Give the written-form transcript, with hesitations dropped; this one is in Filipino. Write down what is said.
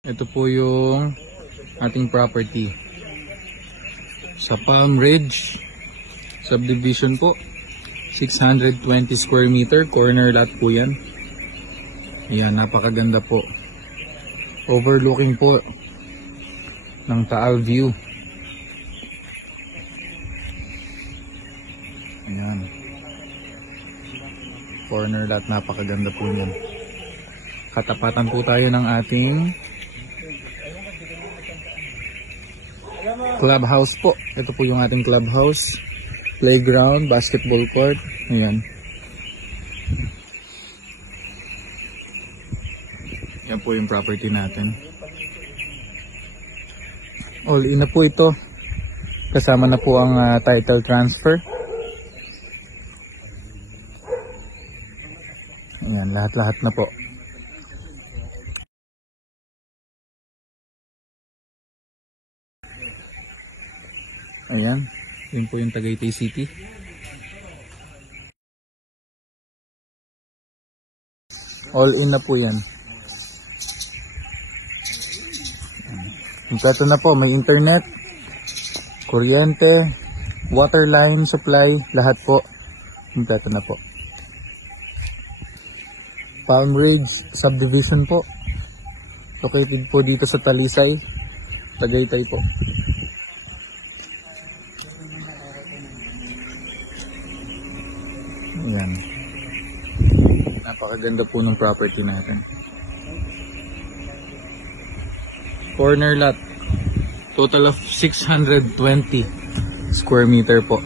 Ito po yung ating property sa Palm Ridge subdivision po. 620 square meter, corner lot po yan. Ayan, napakaganda po. Overlooking po ng Taal View. Ayan. Corner lot, napakaganda po yan. Katapatan po tayo ng ating clubhouse po. Ito po yung ating clubhouse. Playground, basketball court. Ayan. Yan po yung property natin. All in na po ito. Kasama na po ang title transfer. Ayan, lahat-lahat na po. Ayan, yun po yung Tagaytay City. All in na po yan. Kompleto na po, may internet, kuryente, water line, supply, lahat po. Kompleto na po. Palm Ridge subdivision po. Located po dito sa Talisay, Tagaytay po. Ayan. Napakaganda po ng property natin. Corner lot. Total of 620 square meter po.